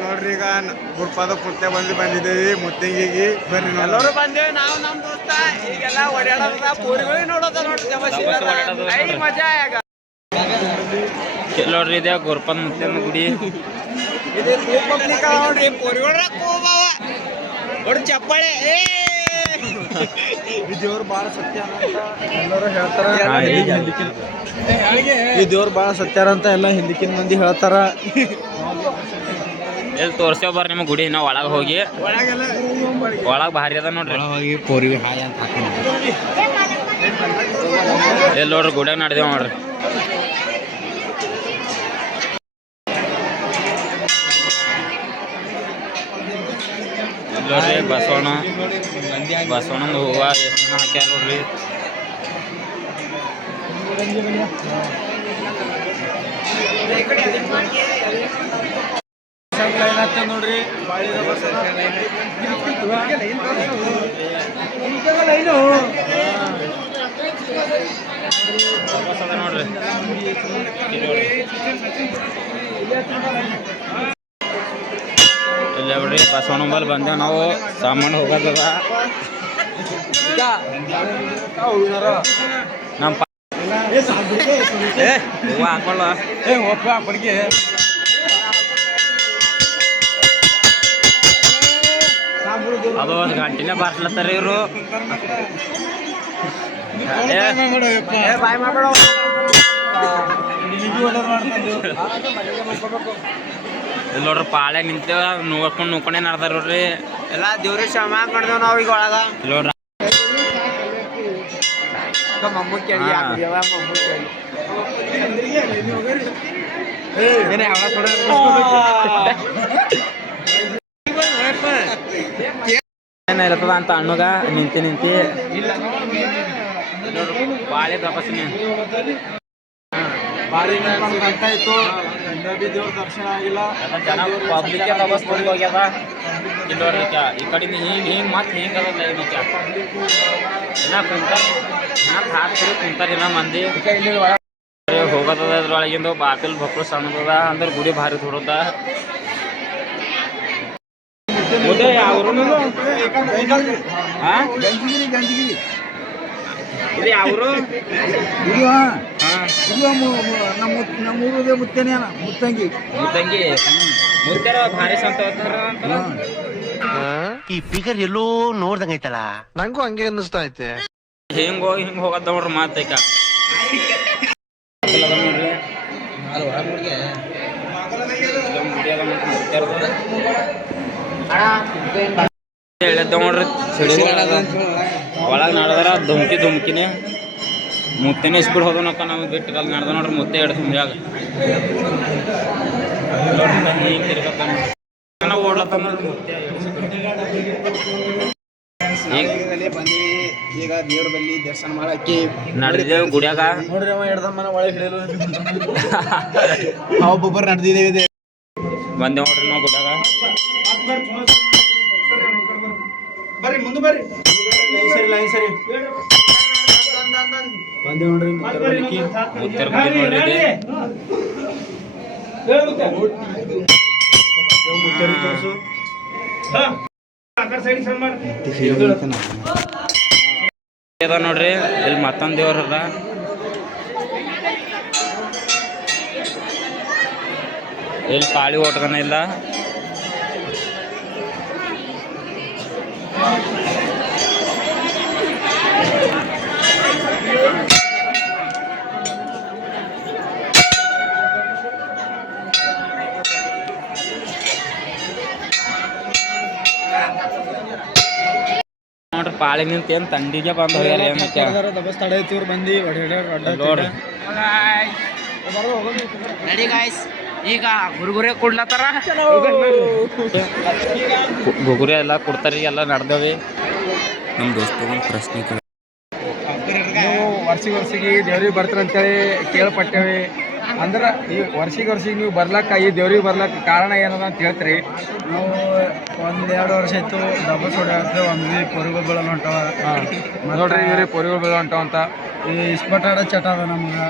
ನೋಡ್ರಿ ಈಗ ಗುರುಪಾದ ಪುಟ್ಟ ಬಂದಿದ್ದೇವಿ ಮುತ್ತಂಗಿಗೆ ಬರ್ರಿ ಎಲ್ಲರೂ ಬಂದೇವಿ ನಾವು ನಮ್ ದೋಸ್ತ ಈಗೆಲ್ಲ ಓಡಾಡೋದ ಪೂರಿಗಳು ನೋಡೋದ ನೋಡ್ರಿ ಮಜಾ ಆಗ ನೋಡ್ರಿ ಇದೆ ಗುರುಪಾದ ಮುತ್ತನ ಗುಡಿ ಇದು ಪಬ್ಲಿಕ್ ನೋಡ್ರಿ ಪೂರಿಗಳ ಕೋಬಾವ ನೋಡಿ ಚಪ್ಪಾಳೆ ಈ ದೇವ್ರು ಬಹಳ ಸತ್ಯ ಅಂತ ಎಲ್ಲರೂ ಹೇಳ್ತಾರ ಈ ದೇವ್ರು ಬಹಳ ಸತ್ಯಾರ ಅಂತ ಎಲ್ಲ ಹಿಂದಕ್ಕಿನ ಮಂದಿ ಹೇಳ್ತಾರ ಎಲ್ಲಿ ತೋರ್ಸೇವ್ ಬರ್ರಿ ನಿಮಗೆ ಗುಡಿ ನಾವು ಒಳಗೆ ಹೋಗಿ ಒಳಗೆ ಭಾರಿ ಅದ ನೋಡ್ರಿ ಹೋಗಿ ಪೋರಿ ಹಾಯ್ ಅಂತ ಹಾಕಿ ಎಲ್ಲಿ ನೋಡ್ರಿ ಗುಡಿಯಾಗ ನಡೆದೇವ್ ನೋಡ್ರಿ ನೋಡ್ರಿ ಬಸವಣ್ಣ ಹೂವ ಎಷ್ಟು ಹಾಕ್ಯಾರ ನೋಡ್ರಿ ನೋಡ್ರಿ ನೋಡ್ರಿ ಇಲ್ಲ ಬಿಡ್ರಿ ಬಸವಣ್ಣ ಬಲ್ ಬಂದೇವ್ ನಾವು ಸಾಮಾನು ಹೋಗೋದದ ನಮ್ಮ ಹೂವ ಹಾಕೊಳ್ಳ ಅಪ್ಪಡಿಗೆ ಅದು ಒಂದು ಗಂಟಿನೇ ಬಾರ್ಸ್ಲತ್ತಾರ ಇವರು ಬಾಯ್ ಮಾಡ್ಬೇಡ ಇಲ್ಲಿ ನೋಡ್ರಿ ಪಾಳೆ ನಿಂತೇವ ನೋಡ್ಕೊಂಡೇ ನಡ್ದಾರ ನೋಡ್ರಿ ಎಲ್ಲ ದೇವ್ರಿ ಶ್ರಮ ಮಾಡ್ದೇವ್ ನಾವ್ ಈಗ ಒಳಗ ನೋಡ್ರಿ ಏನಿರ್ತದ ಅಂತ ಅಣ್ಣಗ ನಿಂತಿ ಬಾಳೆ ತಪಸ್ಸನೆ ಭಾರಿ ಗಂಟ ಆಯ್ತು ದೇವ್ರ ದರ್ಶನ ಆಗಿಲ್ಲ ಜನ ಪಬ್ಲಿಕ್ ತಪಸ್ ಮಾಡಿ ಹೋಗ್ಯದ ಇಲ್ಲಿ ನೋಡ್ರಿ ಈ ಕಡೆಯಿಂದ ಹಿಂಗ್ ಮತ್ತೆ ಹಿಂಗ್ ಅದಲ್ಲ ಇದಕ್ಕೆ ಇನ್ನ ಕುಂತಾರ ಇನ್ನ ಹಾಕ್ತಿರು ಕುಂತಾರಿಲ್ಲ ಮಂದಿ ಹೋಗೋದದ ಅದ್ರೊಳಗಿಂದ ಬಾಕಲ್ ಬಕ್ಕಳು ಸಣ್ಣದದ ಅಂದ್ರೆ ಗುಡಿ ಭಾರಿ ದೊಡ್ಡದ ಯಾವ್ರು ಗಂಜಿಗಿರಿ ಇದು ಯಾವ್ರು ನಮ್ಮೂರದೇ ಮುತ್ತನೇ ಮುತ್ತಂಗಿ ಮುತ್ತಾರ ಭಾರಿ ಸಂತ ಈ ಫಿಗರ್ ಎಲ್ಲೋ ನೋಡ್ದಂಗೈತಲ್ಲ ನಂಗೂ ಹಂಗೆ ಅನ್ನಿಸ್ತಾ ಐತೆ ಹಿಂಗ್ ಹೋಗದ್ ನೋಡ್ರಿ ಮಾತೈಕ ಹೇಳಿದ್ದ ನೋಡ್ರಿ ಒಳಗೆ ನಡೆದಾರ ಧುಮ್ಕಿನೇ ಮುತ್ತೇನೆ ಸ್ಪೀಡ್ ಹೋದನಕ್ಕ ನಮಗೆ ಬಿಟ್ಟು ಅಲ್ಲಿ ನಡೆದ ನೋಡ್ರಿ ಮುತ್ತೆ ಎರಡು ತುಂಬ್ಯಾಗ ಓಡ್ಲತ್ತ ಈಗ ದೇವ್ರ ಬಲ್ಲಿ ದರ್ಶನ ಮಾಡಕ್ಕೆ ನಡೆದೇವು ಗುಡಿಯಾಗ ನೋಡ್ರಿ ಅವ ಹಿಡ್ದಮ್ಮನ ಒಳಗೆ ಹಿಡಿಯಲು ಒಬ್ಬೊಬ್ಬರು ನಡೆದಿದ್ದೇವೆ ಬಂದೇವ್ ನೋಡ್ರಿ ನಾವು ಗುಡಿಯಾಗ ಬರ್ರಿ ಮುಂದೆ ಬರ್ರಿ ಲೈನ್ ಸರಿ ಬಂದೇವ್ ನೋಡ್ರಿ ಮುತ್ತರ ಗುಡಿ ನೋಡ್ರಿ ನೋಡ್ರಿ ಇಲ್ಲಿ ಮತ್ತೊಂದು ದೇವ್ರ ಅದ ಇಲ್ಲಿ ಪಾಳಿ ಓಟ್ಗನ ಇಲ್ಲ ನೋಡ್ರಿ ಪಾಳಿ ನಿಂತ ಏನ್ ತಂಡಿಗೆ ಬಂದ್ ಹೋಗ್ಯಾರ ತಡೆಯತಿವ್ರು ಮಂದಿ ರೆಡಿ ಗಾಯ್ಸ್ ಈಗ ಗುರುಗುರೇ ಕೊಡ್ಲತ್ತಾರ ಗುಗುರಿ ಎಲ್ಲ ಕೊಡ್ತಾರಿ ಎಲ್ಲ ನಡ್ದೇವಿ ನಮ್ಮ ದೋಸ್ತ ಒಂದು ಪ್ರಶ್ನೆ ನೀವು ವರ್ಷಿಗೆ ದೇವ್ರಿಗೆ ಬರ್ತೀರ ಅಂತೇಳಿ ಕೇಳ್ಪಟ್ಟೇವಿ ಅಂದ್ರೆ ಈ ವರ್ಷಿಗೆ ನೀವು ಬರ್ಲಕ್ಕ ಈ ದೇವ್ರಿಗೆ ಬರ್ಲಕ್ಕ ಕಾರಣ ಏನದ ಅಂತ ಹೇಳ್ತೀರಿ ನಾವು 1-2 ವರ್ಷ ಆಯ್ತು ದಬ್ಬಸ್ ಹೊಡ್ಯಾಡ್ತೇವೆ ಒಂದು ಪೊರಿಗಳು ಬೀಳಲ್ಲ ಹೊಂಟವ ನೋಡ್ರಿ ಇವ್ರಿ ಪೊರಿಗಳು ಬೀಳೋ ಹೊಂಟವ ಅಂತ ಇಸ್ಪಟ್ ಆಡೋ ಚಟ ಅದ ನಮ್ಗೆ.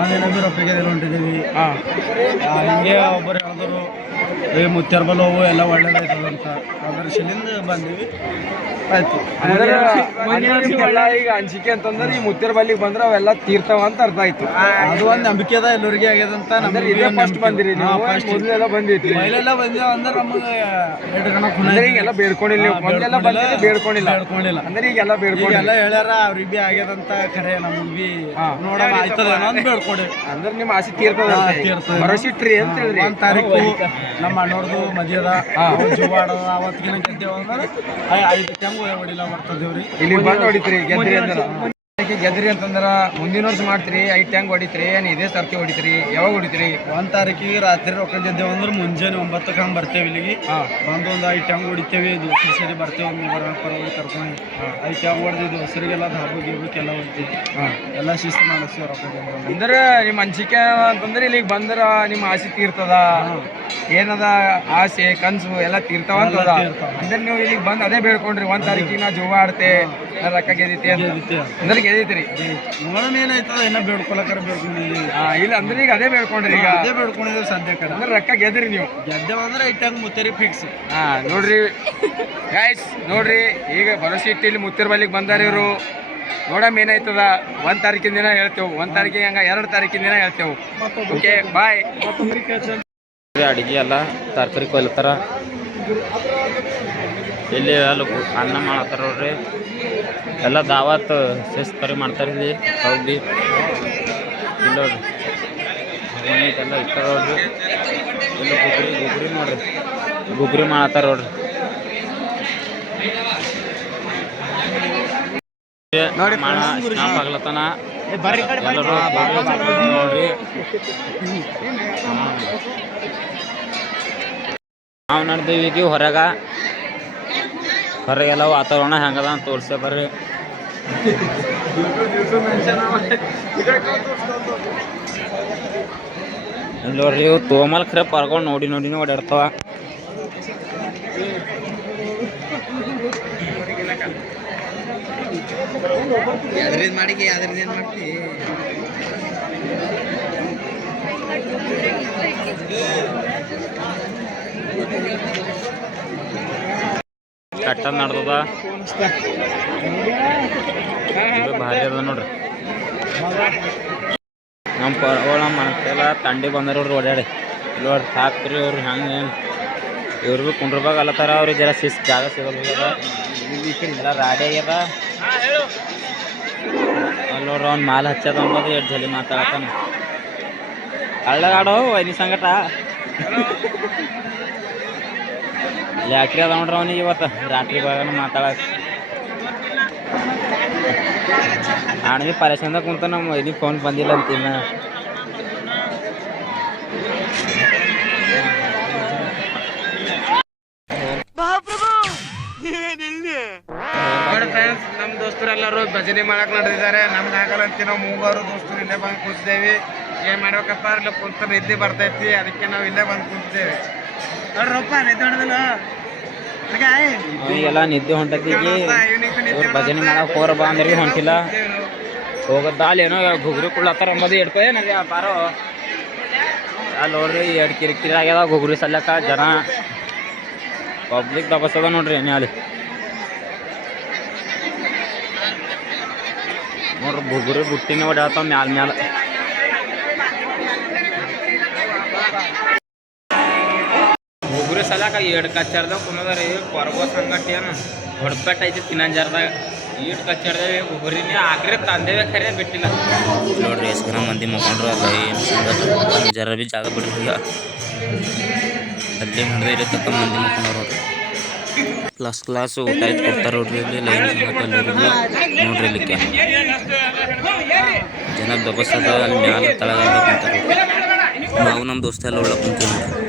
ಒಂದಿನ ಬಿ ರೊಪ್ಪಿಗೆ ಹೊಂಟಿದ್ದೀವಿ. ಹಿಂಗೆ ಒಬ್ಬರು ಹೇಳಿದ್ರು ಮುತ್ಯಾರ ಬಲ್ ಹೋಗು ಎಲ್ಲ ಒಳ್ಳೇದಾಯ್ತದ ಅಂತ, ಅದ್ರ ಶಿಲಿಂದ ಬಂದೀವಿ. ಆಯ್ತು ಈಗ ಅನ್ಸಿಕೆ ಅಂತಂದ್ರೆ ಈ ಮುತ್ಯಾರ ಬಲ್ಲಿಗೆ ಬಂದ್ರೆ ಅವೆಲ್ಲ ತೀರ್ತಾವ ಅಂತ ಅರ್ಥ ಆಯ್ತು. ಅದು ಒಂದು ನಂಬಿಕೆ ಅದ ಎಲ್ಲರಿಗೆ ಆಗ್ಯದಂತ. ನಮಗೆ ಫಸ್ಟ್ ಬಂದಿರಿ ನೀವು, ಮೊದಲೆಲ್ಲ ಬಂದಿತ್ತು. ಮೊದಲೆಲ್ಲ ಬಂದೇವ ಅಂದ್ರೆ ನಮಗೆ ಈಗೆಲ್ಲ ಬೇಡ್ಕೊಂಡಿಲ್ಲ. ನೀವು ಮೊದಲೆಲ್ಲ ಬಂದಿದ್ದು ಬೇಡ್ಕೊಂಡಿಲ್ಲ ಅಂದ್ರೆ ಈಗೆಲ್ಲ ಬೇಡ್ಕೊಂಡು ಎಲ್ಲ ಹೇಳ್ಯಾರ. ಅವ್ರಿಗೆ ಬಿ ಆಗ್ಯದಂತ ಖರೆ ನಮಗೆ ಬಿ ನೋಡೋಣ ಆಯ್ತದೇನೋ ಅಂತ ಬೇಡ್ಕೊಂಡಿ. ಅಂದ್ರೆ ನಿಮ್ಮ ಆಸೆ ತೀರ್ತದ ಭರವಸಿಟ್ರಿ ಅಂತ ಹೇಳ್ರಿ. 1 ತಾರೀಕು ನಮ್ಮ ಅಣ್ಣವ್ರದ್ದು ಮದುವೆ ಅದ, ಜುವಾಡ ಅವತ್ತಿನ ಗೆದ್ದೇವ ಅಂದ್ರೆ 5 ಟೈಮ್ ಹೊಡಿಲ್ಲ ಬರ್ತದೇವ್ರಿ. ಇಲ್ಲಿ ಬಂದು ಹೊಡಿತೀರಿ ಗೆದ್ರಿ ಅಂದ್ರೆ. ಗೆದ್ರಿ ಅಂತಂದ್ರ ಮುಂದಿನ ವರ್ಷ ಮಾಡ್ತೀರಿ 5 ಟ್ಯಾಂಕ್ ಹೊಡಿತೀರಿ, ಏನು ಇದೇ ಸರ್ತಿ ಹೊಡಿತೀರಿ? ಯಾವಾಗ ಹೊಡಿತೀರಿ? 1 ತಾರೀಕಿಗೆ ರಾತ್ರಿ ರೊಕ್ಕ ಗೆದ್ದೇವ ಅಂದ್ರೆ ಮುಂಜಾನೆ 9ಕ್ಕೆ ಹಂಗೆ ಬರ್ತೇವೆ ಇಲ್ಲಿಗೆ. ಬಂದು ಒಂದು 5 ಟ್ಯಾಂಕ್ ಹೊಡಿತೇವೆ. ದೋಸ್ತರ ಸರಿ ಬರ್ತೇವೆ, ಒಂದು ಪರವಾಗಿ ಕರ್ಕೊಂಡು 5 ಟ್ಯಾಂಕ್ ಹೊಡೆದಿದ್ದು ದೋಸ್ತರಿಗೆಲ್ಲ ಹಬ್ಬ ಗಿಬ್ಬಕ್ಕೆಲ್ಲ ಹೊಡ್ತೀವಿ. ಎಲ್ಲ ಶಿಸ್ತು ಮಾಡಿಸ್ತೀವಿ ರೊಕ್ಕ ಗೆದ್ದೇವ ಅಂದ್ರೆ. ನಿಮ್ಮ ಅನಿಸಿಕೆ ಅಂತಂದ್ರೆ ಇಲ್ಲಿಗೆ ಬಂದ್ರೆ ನಿಮ್ಮ ಆಸೆ ತೀರ್ತದ, ಏನದ ಆಸೆ ಕನಸು ಎಲ್ಲ ತೀರ್ತಾವ ಅಂತದ. ಅಂದ್ರೆ ನೀವು ಇಲ್ಲಿಗೆ ಬಂದು ಅದೇ ಬೇಡ್ಕೊಂಡ್ರಿ 1 ತಾರೀಕಿಗೆ ನಾ ಜುವ ಆಡ್ತೆ, ರೊಕ್ಕ ಗೆದ್ದೀತಿ ಅಂದ್ರೆ ಗೆದ್ದೀತಿರಿ. ನೋಡೋಣ ಏನಾಯ್ತದ, ಏನೋ ಬೇಡ್ಕೊಳಕ್ಕಾರ ಬೇಡ್ಕೊಂಡಿದ್ದೀವಿ. ಇಲ್ಲ ಅಂದ್ರೆ ಈಗ ಅದೇ ಬೇಡ್ಕೊಂಡ್ರಿ, ಈಗ ಅದೇ ಬೇಡ್ಕೊಂಡಿದ್ದೀವಿ ಸದ್ಯಕ್ಕೆ. ಅಂದ್ರೆ ರೊಕ್ಕ ಗೆದ್ರಿ ನೀವು. ಗೆದ್ದೇವ ಅಂದ್ರೆ 5 ಟ್ಯಾಂಕ್ ಮುತ್ತೇರಿ ಫಿಕ್ಸ್. ನೋಡ್ರಿ ಗೈಸ್, ನೋಡ್ರಿ ಈಗ ಭರವಸೆ ಇಟ್ಟು ಇಲ್ಲಿ ಮುತ್ತೇರ್ ಬಲ್ಲಿಗೆ ಬಂದಾರ ಇವರು. ನೋಡಮ್ ಏನಾಯ್ತದ. 1 ತಾರೀಕಿನ ದಿನ ಹೇಳ್ತೇವೆ, 1 ತಾರೀಕಿಗೆ ಹಂಗ 2 ತಾರೀಕಿನ ದಿನ ಹೇಳ್ತೇವೆ. Okay bye. ಅಡಿಗೆ ಎಲ್ಲ ತರಕಾರಿ ಕೊಯ್ಲತ್ತಾರ. ಇಲ್ಲಿ ಎಲ್ಲ ಅನ್ನ ಮಾಡತ್ತಾರ ನೋಡ್ರಿ. ಎಲ್ಲ ದಾವತ್ ಸೇಸ್ಕರಿ ಮಾಡ್ತಾರೆ ಇಲ್ಲಿ. ಹೌದು ಇಲ್ಲ ನೋಡ್ರಿ, ಎಲ್ಲ ಇಟ್ಟಾರ ನೋಡ್ರಿ. ಇಲ್ಲಿ ಗುಗ್ರಿ ನೋಡ್ರಿ, ಗುಗ್ರಿ ಮಾಡತ್ತಾರ ನೋಡ್ರಿ. ಆಗ್ಲತ್ತನ ಎಲ್ಲರೂ ನೋಡ್ರಿ. ನಾವು ನಡೆದೀವಿ ಹೊರಗೆಲ್ಲ ವಾತಾವರಣ ಹೆಂಗದ ಅಂತ ತೋರಿಸೇ ಬರ್ರಿ. ಇಲ್ಲಿ ನೋಡ್ರಿ ಇವು ತೋಮಲ್ ಖರೆ ಪರ್ಕೊಂಡು ನೋಡಿ ಓಡಾಡ್ತಾವ. ಕಟ್ಟ ನಡ್ದದ ಭಾರಿ ಅದ ನೋಡ್ರಿ. ನಮ್ಮ ನಮ್ಮ ಮನಸ್ಸೆಲ್ಲ ತಂಡಿ ಬಂದಾರ ನೋಡ್ರಿ ಓಡಾಡಿ. ಇಲ್ಲಿ ನೋಡ್ರಿ ಹಾಕ್ರಿ ಅವ್ರು ಹೆಂಗೆ ಇವ್ರು ಭೀ ಕುಂಡ್ರಬಾಗ ಅಲ್ಲತ್ತಾರ. ಅವ್ರಿಗೆ ಜರ ಜಾಗ ಸಿಗೋಲ್ಲ, ಎಲ್ಲ ರಾಡಿ ಆಗ್ಯದ. ಅಲ್ಲಿ ನೋಡ್ರಿ ಅವ್ನು ಮಾಲ್ ಹಚ್ಚದ ಅಂಬೋದು 2 ಜಲಿ ಮಾತಾಡತಾನ. ಹಳ್ಳಗಾಡೋ ವೈನಿ ಸಂಗಟ ಲ್ಯಾಟ್ರಿ ಅದ ನೋಡ್ರಿ ಅವನಿಗೆ ಇವತ್ತು ರಾತ್ರಿ ಭಾಗನ ಮಾತಾಡಕ. ಆಣವಿ ಪರೇಶಾನ್ದಾಗ ಕುಂತ ನಮ್ಮ ಇಲ್ಲಿ ಫೋನ್ ಬಂದಿಲ್ಲ ಅಂತಿನ್ನ. ನಮ್ಮ ದೋಸ್ತರೆಲ್ಲರೂ ಭಜನೆ ಮಾಡಕ್ ನಡೆದಿದ್ದಾರೆ. ನಮ್ಗೆ ಆಗಲ್ಲ ಅಂತೀವಿ. ನಾವು 3 ದೋಸ್ತರು ಇಲ್ಲೇ ಬಂದು ಕೂತಿದ್ದೇವೆ. ಏನು ಮಾಡ್ಬೇಕಪ್ಪ ಇಲ್ಲ ಕುಂತ ನಿದ್ದೆ ಬರ್ತೈತಿ, ಅದಕ್ಕೆ ನಾವು ಇಲ್ಲೇ ಬಂದು ಕೂತಿದ್ದೇವೆ. ನೋಡ್ರಪ್ಪ ನಿದ್ದೆ ಹೊಡೆದಿಲ್ಲ ಅವನಿಗೆಲ್ಲ ನಿದ್ದೆ ಹೊಂಟೈತಿ. ಭಜನೆ ಮಾಡಕ್ಕೆ ಹೋರ ಬಾ ಅಂದ್ರೆ ಹೊಂಟಿಲ್ಲ. ಹೋಗೋದ ಅಲ್ಲಿ ಏನೋ ಗುಗ್ರಿ ಕುಳ್ಳತ್ತಾರ ಅಂಬೋದು ಹಿಡ್ಕೋೇನಲ್ಲಿ ವ್ಯಾಪಾರ. ಅಲ್ಲಿ ನೋಡ್ರಿ 2 ಕಿರಿಕಿರಿ ಆಗ್ಯದ ಗುಗ್ರಿ ಸಲ್ಯಕ. ಜನ ಪಬ್ಲಿಕ್ ದಬಸ್ತದ ನೋಡ್ರಿ ಏನೇ ಅಲ್ಲಿ ನೋಡ್ರಿ. ಗುಗ್ರಿ ಬುಟ್ಟಿನ ಓಡಾಡ್ತಾವ ಮ್ಯಾಲ. ಗುಗ್ರಿ ಸಲ್ಯಾಕ 2 ಕಚ್ಚರ್ದಾಗ ಕುನ್ನದ್ರಿ. ಕೊರಗೋ ಸಂಗಟಿ ಏನು ಹೊಡ್ಪೆಟ್ಟ ಐತಿ ತಿನ್ನಂಜಾರ್ದಾಗ 2 ಕಚ್ಚರ್ದೇವೆ. ಗುಗ್ರಿನೇ ಆಕ್ರೆ ತಂದೇವೆ ಖರೆ ಬಿಟ್ಟಿಲ್ಲ ನೋಡ್ರಿ. ಎಷ್ಟು ಜನ ಮಂದಿ ಮುಖಂಡ್ರು ಅಲ್ಲ ಏನು ಜರ ಭೀ ಜಾಗ ಬಿಡ್ರಿ. ಅಲ್ಲಿ ನಡೆದ ಇರತಕ್ಕ ಮಂದಿ ಮುಖಂಡ್ರು ನೋಡ್ರಿ. ಕ್ಲಾಸ್ ಊಟ ಆಯ್ತು ಕೊಡ್ತಾರೆ ನೋಡ್ರಿ. ಇಲ್ಲಿ ಲೈನ್ ಸಂಗತಿ ನೋಡ್ರಿ. ಇಲ್ಲಿಕ್ಕೆ ಜನ ದಬಸದ ಅಲ್ಲಿ ಮ್ಯಾಲ ತಳಗಲ್ಲ ಕುಂತಾರೆ. ನಾವು ನಮ್ಮ ದೋಸ್ತ ಎಲ್ಲ ಒಳಗೆ ಕುಂತೀವಿ ನೋಡ್ರಿ.